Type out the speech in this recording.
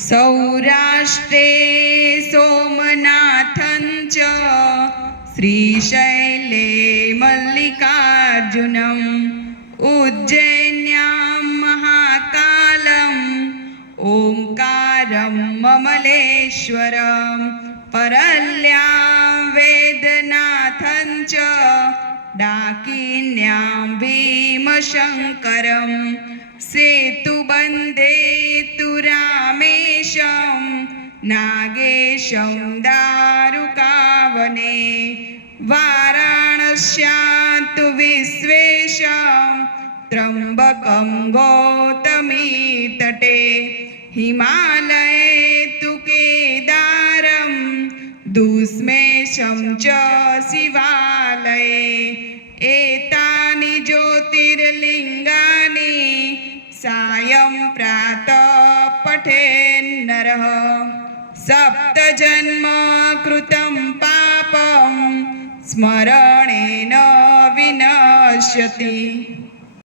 सौराष्ट्रे सोमनाथं च श्रीशैले मल्लिकार्जुनम् उज्जैन्यां महाकालम् ओंकारं ममलेश्वरं परल्यां वेदनाथं च डाकिन्यां भीमशङ्करं सेतुबन्धे तु रामेशं नागेशं दारुकावने वाराणस्यां तु विश्वेशं त्र्यम्बकं गौतमीतटे हिमालये तु केदारं दुष्मेशं च शिवालये एतानि ज्योतिर्लिङ्गानि सायं प्रातः पठेन्नरः सप्तजन्म कृतं पापं स्मरणेन विनश्यति।